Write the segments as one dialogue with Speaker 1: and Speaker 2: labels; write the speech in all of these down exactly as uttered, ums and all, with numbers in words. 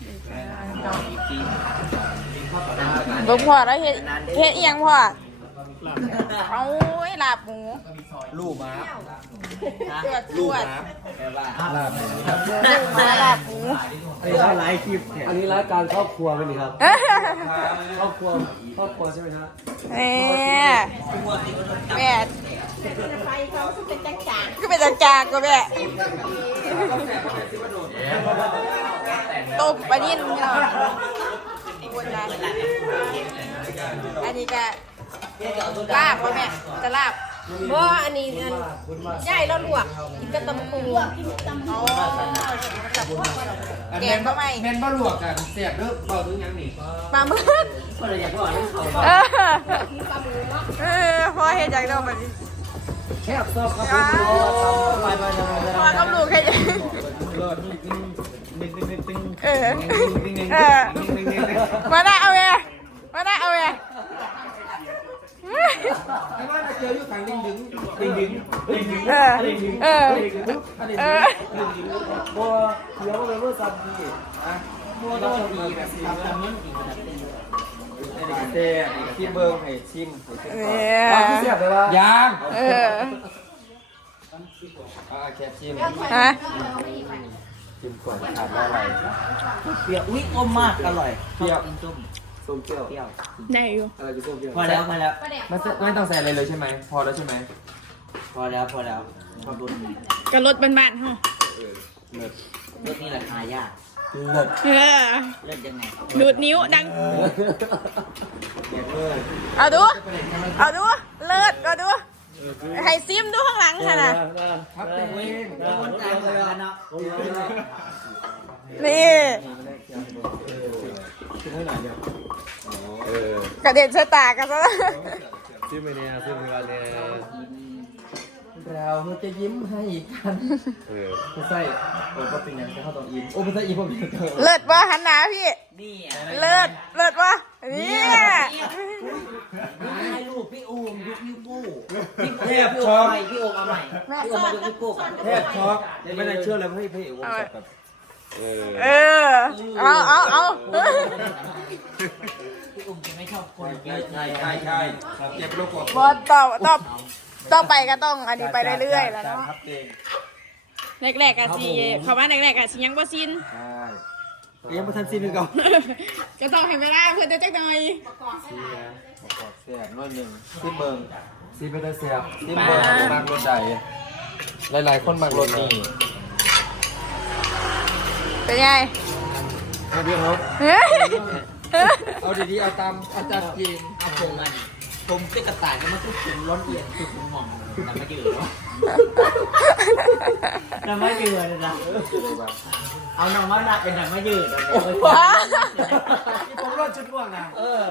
Speaker 1: บ่พ่อแล้วเฮ็ดเฮ็ดอีหยังพ่อเอาไอ้ลาบหมู
Speaker 2: ลูกม้า
Speaker 1: ตรวจตรวจ
Speaker 2: ลาบหมู
Speaker 1: มาลาบหมู
Speaker 2: อันนี้ไลฟ์คลิปอันนี้รายการครอบครัวเป็นไงครับครอบครัวครอบครัวใช่ไหมครับ
Speaker 1: เอ๊ะแม่ก็เป็นจางๆก็แม่ต้มปลานิ่นพี่น้องคุณนะอันนี้ก็ลาบป่ะแม่จะลาบ
Speaker 3: บ่อันนี้อันใหญ่แล้วลวกกินกับตำปู
Speaker 1: อ๋อแกงก็ไม่
Speaker 2: แม่นบ่ลวกกันเสียบเด้อเบาถึงยังนี่
Speaker 1: ปลาหมึก
Speaker 2: ก็เลยอยากบอกให้เขา
Speaker 1: เออเออพอเห็นจากเราแบบนี้
Speaker 2: แคบซอบครับไปไปไป
Speaker 1: พอกับลูกเห็น
Speaker 2: เลิศนี่ตึ้งตึ้งตึ้งตึ้งตึ้ง
Speaker 1: เออเออมาได้เอาไงมาได้เอาไง
Speaker 2: ไอ้ว่าเจออยู่ขังดึงดึงดึงดึงดึงดึง
Speaker 1: เออเออเออ
Speaker 2: บัวเดี๋ยวเลยว่าซับดีอ่ะบัวต้องดีแบบซับทำนั้นดีแบบเต้ที่เบิ้งให้ชิม
Speaker 1: เนี่ย
Speaker 2: ความเสียบเลยว่ายาง
Speaker 1: เออ
Speaker 2: อ่าแคปชิม
Speaker 1: ฮะ
Speaker 2: ชิมก่อนขาดอะไร
Speaker 4: เปรี้ยวอุ้ยอมมากอร่อย
Speaker 2: เปรี้ยว
Speaker 4: กินส้ม
Speaker 2: ส้มเปรี้ยว
Speaker 4: เปรี้ยว
Speaker 1: ได้อยู่
Speaker 2: อะไรคือส้มเปรี้ยว
Speaker 4: พอแล้วพอแล้ว
Speaker 2: ไม่ไม่ต้องใส่อะไรเลยใช่ไหมพอแล้วใช่ไหม
Speaker 4: พอแล้วพอแล้วพอดุน
Speaker 1: กระรถบ้านๆฮะ
Speaker 2: เออเลิศ
Speaker 4: รสนี้ราคายาก
Speaker 2: เลิศ
Speaker 1: เออ
Speaker 4: เลิศยังไง
Speaker 1: ดูดนิ้วดัง
Speaker 2: เลิศเลย
Speaker 1: เอาดู เอาดู เลิศเอาดูให้ซิมดูข้างหลังค่ะนะ
Speaker 2: พักเต็มเอง
Speaker 4: คนตายหมดแล้วเนาะ
Speaker 1: นี่
Speaker 2: ชิมให้หน่อยเดียวเออก
Speaker 1: ระเด็นใส่ตากันซะแล้ว
Speaker 2: ชิมไปเนี่ยชิมไปวันเนี่ยเราจะยิ้มให้กันเออไม่ใช่โอ้ก็เป็นยังจะเข้าตอนอินโอ้ไม่ใช่อินผมเป็นเธอ
Speaker 1: เลิศว่าหันหนาพี่
Speaker 4: นี่
Speaker 1: เลิศ เลิศว่าเนี่ย
Speaker 4: ให้ลูกพี่อูมยุคพี่ปูพี่แทบช็อกพี่โอมเอาใหม่พี่โอมมายุคพี่ปู
Speaker 2: แทบช็อกไม่น่าเชื่อเลยว่าให้พระเอกวงแบบเออ
Speaker 1: เออ เอาเอาเอา
Speaker 4: พี่อูมจะไม่ชอบคน
Speaker 2: ใช่ใช่ใช่ใช่เจ็บโรคกด
Speaker 1: บอลต่อต่อต่อไปก็ต้องอันนี้ไปเรื่อยๆแล้วเนาะ
Speaker 2: ครับเอง
Speaker 1: แรกๆกะซีเขาว่าแรกๆกะซียังบ่ซิน
Speaker 2: ใช่ยังไม่ทันซีนเลยก่อน
Speaker 1: ก็ต้องให้เวลาเพื่อนจะจักหน่อย
Speaker 2: ซีนะประกอบเสียบน้อยหนึ่งซีเบิงซีเป็นได้เสียบซีเบิงมากรถใดหลายๆคนมากรถนี่
Speaker 1: เป็นไง
Speaker 2: เอาดีครับ
Speaker 1: เฮ้ย
Speaker 2: เอาดีๆเอาตามเอาตามจริง
Speaker 4: เอาผมมันผมเป็นกระต่ายก็มาทุกถึงร้อนเอียดคือผมมองน้ำมายืดเนาะน้ำมายืดเลยนะเอาน้ำมาดักเป็นน้ำมายืดเอาไป
Speaker 1: ว้า
Speaker 2: นี่ผมรอดชุดว่างนะเออ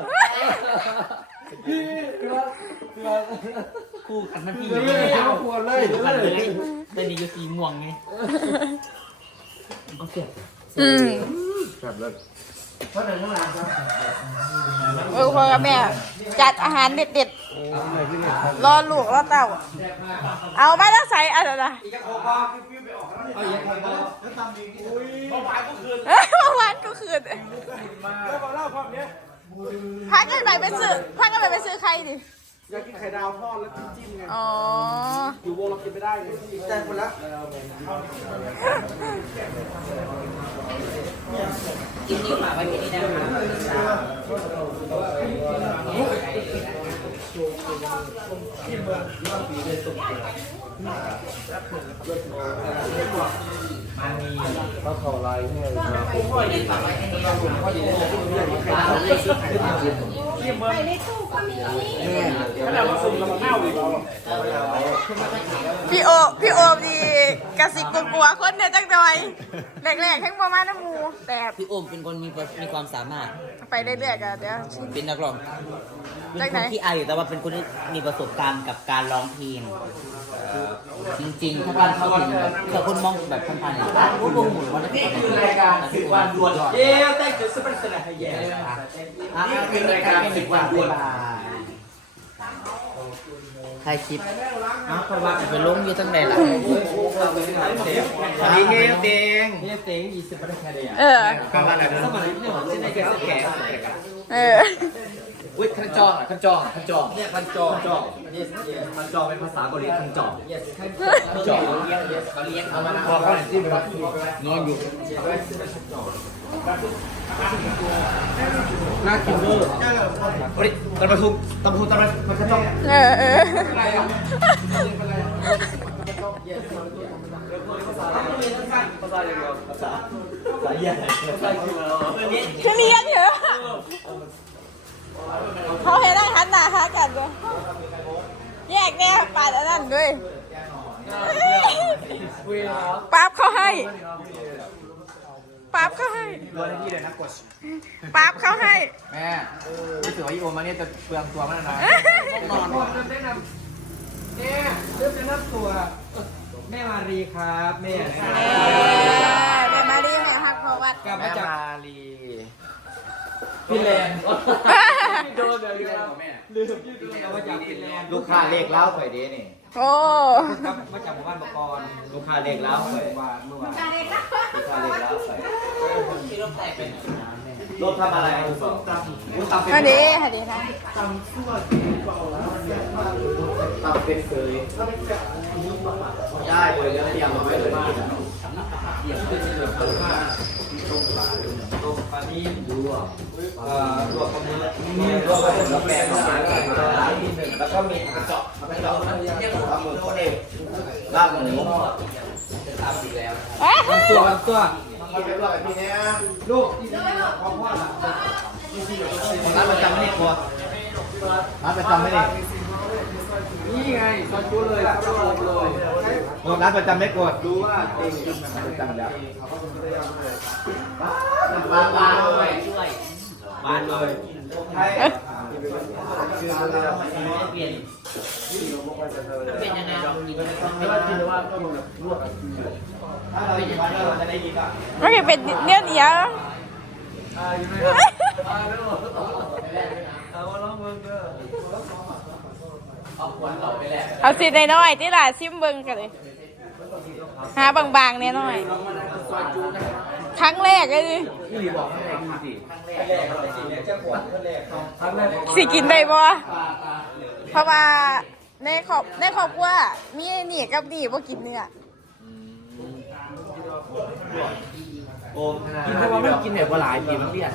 Speaker 2: คือว่าคือว่า
Speaker 4: คู่กันมันพี่
Speaker 2: คือไม่เอาขวดเลย
Speaker 4: คู่กันเลยแต่นี่อยู่สีม่วงไงก็เสียบ
Speaker 1: อืม
Speaker 2: แบบเลยเท่าไหร่เท่าไหร่ครับ
Speaker 1: เออพ่อกับแม่จัดอาหารเด็ดๆรอลูกรอเต้า เอาไม่ต้องใส่อะไรนะ
Speaker 2: เอาอย่างไรบ้างแล้วทำดีอุ้ยเมื่อวานก็คืน
Speaker 1: เอ้ยเมื่อวานก็คืน
Speaker 2: แล้วมาเล่าความเนี้ย
Speaker 1: พักกันไปไปซื้อพักกันไปไปซื้อใครดิ
Speaker 2: อยากกินไข่ดาวทอดแล้วจิ้มไง
Speaker 1: อ๋อ
Speaker 2: อยู่วงเรากินไม่ได้ไงแต่คนละ
Speaker 4: กินนี่ฝากไว้กินนี่นะ
Speaker 2: เขาขอไลน์ให้เลยครับ
Speaker 3: ไปในตู้ก็มี
Speaker 1: พี่โอพี่โอดีกระสิกกลัวๆคนเนี่ยจังหน่อยแรกๆแข่งประมาณน้ำมูแต่
Speaker 4: พี่โอมเป็นคนมีมีความสามารถ
Speaker 1: ไปเรื่อยๆกันเดี๋ยว
Speaker 4: เป็นนักร้องเป็
Speaker 1: จาก
Speaker 4: น
Speaker 1: ไห
Speaker 4: คน นที่อายอยู่แต่ว่าเป็นคนที่มีประสบการณ์กับการร้องเพลงจริงๆ ถ้าการเข้าถึงแบบถ้าคนมองแบบพันๆเนี่ยโอ้โหหมุนวันนี้คือรายการสิบวันด่วนเย้แต่จุดสเปนเซอร์ให้แย่อ่ะเป็นรายการสิบวันด่วนถ่ายคลิปอ้าวเพราะว่าไปลงอยู่ตั้งแต่ละ
Speaker 2: สวัสดีเฮลเตงเฮลเตงยี่สิบประเทศเลย
Speaker 1: เออ
Speaker 2: กำลังอะไรสมัยนี้ผมที่ในแก่แก่
Speaker 1: เออ
Speaker 2: อุ้ยขันจองอ่ะขันจองขันจองเนี่ยขันจองขันจองขันจองเป็นภาษาเกาหลีขันจองขันจองเขาเลี้ยงเอามาพอเขาจิ้มไปนอนอยู่น่ากินเวอร์เฮ้ยตำรวจทุกตำรวจตำรวจมันขันจอง
Speaker 1: เออเออแค่นี้ยังเหรอเขาเห็นได้หันหน้าหากันเลยแยกแน่ปาดอันนั้นด้วยปั๊บเขาให้ปั๊บเขาให้
Speaker 2: รอให้พี่เลยนะกด
Speaker 1: ปั๊บเขาให้
Speaker 2: แม่รู้สึกว่าอีโอมาเนี่ยจะเปลืองตัวมากนะนอนแนะนำแม่เริ่มแนะนำตัวแม่มารีครับแม่
Speaker 1: เออแม่มาดีแม่ฮักพอวัด
Speaker 2: กลับมาจากมารีฟินแลนด์โดนเลยแม่ลืมกลับมาจากฟินแลนด์ลูกค้าเลขเล้าไปดีนี่
Speaker 1: โอ้
Speaker 2: กลับมาจากหมู่บ้านบกรลูกค้าเลขเล้าไปวานเมื่อวานลูกค้าเลขเล้าไปที่รถแตกเป็นรถทำอะไรตำตำเป็น
Speaker 1: อันนี้อันนี้นะ
Speaker 2: ตำซั่วตำเป็นเคยได้เลยแล้วเตรียมมาไว้เลยเตรียมเป็นเรื่องของว่าต้มปลาต้มปลานิ่มดูอ่ะเอ่อรวมกับมือมีรวมกับผลแปลงมาแล้วก็มีกระเจาะกระเจาะเนี่ยผมเอามือโคเองลาบหมูทำดีแล้ว
Speaker 1: เอ๊ะ
Speaker 2: ตัวตัวมาเรียบร้อยพี่เนี่ยลูกพอพ่อละร้านประจำไม่ได้กลัวร้านประจำไม่ได้นี่ไงซอยจูเลยซอยจูเลยร้านประจำไม่กดรู้ว่าเองประจำแล้วบานบานเลยบานเลยใช่คือเราเปลี่ยนเป็นยังไงไม่ว่าคือว่าก็มันแบบรวบถ้าเราอยู่บ้านเราจะได้ยินอ่ะ
Speaker 1: มันก็เป็นเนื้อเหนียว เอาสิในน้อยที่ล่ะซิมเบิ้งกันเลยหาบางๆเนี่ยน้อยครั้งแรกเลย
Speaker 2: พี่บอกให้ดูสิ
Speaker 1: สิกินได้บ่เพราะว่าในครอบในครอบครัวมีนี่กับนี่บ่กินเนื้อ
Speaker 2: โอ้กินเพราะว่ามันกินแบบว่าหลายปีมันเลี่ยน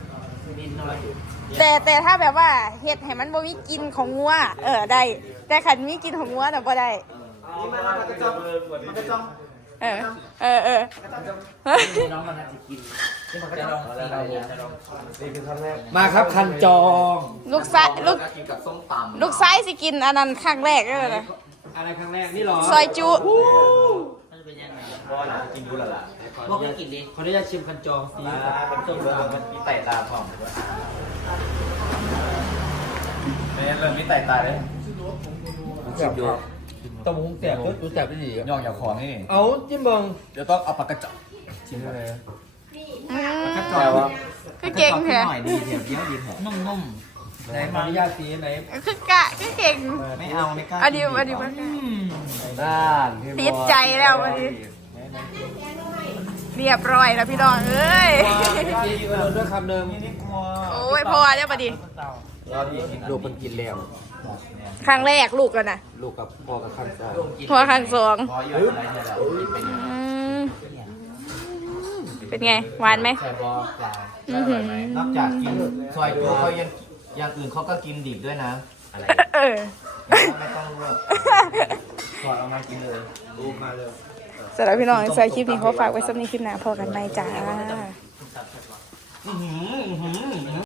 Speaker 1: แต่แต่ถ้าแบบว่าเฮ็ดให้มันบ่มีกลิ่นของงัวเออได้แต่คันมีกลิ่นของงัวน่ะบ่ได้
Speaker 2: นี่มันมันกระจองมันกระจอง
Speaker 1: เออเออเออ
Speaker 4: น้องมันอาจจะกินจะลองอะไรจะลอง
Speaker 2: มาครับคันจอง
Speaker 1: ลูกซ้ายลูก
Speaker 2: กินกับส้มตำ
Speaker 1: ลูกซ้ายสิกินอันนั้นครั้งแรกเลยนะ
Speaker 2: อะไรครั้งแรกนี่หรอ
Speaker 1: ซอยจุ
Speaker 4: มันจะเป็นยังไง
Speaker 2: บอลกินดูละล่ะ
Speaker 4: พวกไม่กินดิ
Speaker 2: ขออนุญาตชิมคันจองซีมันต้มเบอร์มันมีไต่ตาพร้อมด้วยเนี่ยเริ่มมีไต่ตาเลยชิมดูต้มหุ้งแสบรู้แสบได้ดีย่องอย่าคอนี่เอาจิ้มเบิงเดี๋ยวต้องเอาปากกระจอกชิมเลย
Speaker 1: อืม
Speaker 2: กระจอกวะ
Speaker 1: คือเก่งแท้
Speaker 4: หน่อยดีเถียงเยอะดีแถมนุ่ม
Speaker 2: ไหนขออนุญาตซีไหน
Speaker 1: คือกะคือเก่ง
Speaker 4: ๆไม่เอาไม่กล้า
Speaker 1: อันนี้อันนี้มัน
Speaker 2: ด้าน
Speaker 1: ติดใจแล้ววันนี้เรียบร้อยแล้วพี่น้องเอ้ย
Speaker 2: ด้วยคำเดิม
Speaker 1: โอ้ยพอแล้วบัดนี้
Speaker 2: รอดีลูกมันกินแล้ว
Speaker 1: ครั้งแรกลูกกันนะ
Speaker 2: ลูกกับพ่อกับข้างซ้าย
Speaker 1: พอครั้งสอง
Speaker 4: พอเยอะอะไรเนี่ยแหละเป็น
Speaker 1: อืมเป็นไงหวานไหม
Speaker 4: แค่บอกกล่าว
Speaker 1: อื้อหือน
Speaker 5: อกจากกินซอยจูเขายังอย่างอื่นเขาก็กินดิบด้วยนะ
Speaker 4: อะไร
Speaker 1: เออ
Speaker 5: ไม่ต้องลวกถอดออกมากินเลย
Speaker 2: ลูกมาเลย
Speaker 1: สำหรับพี่น้องใส่คลิปนี้ขอฝากไว้สำหรับคลิปหน้าพอกันไหมจ้า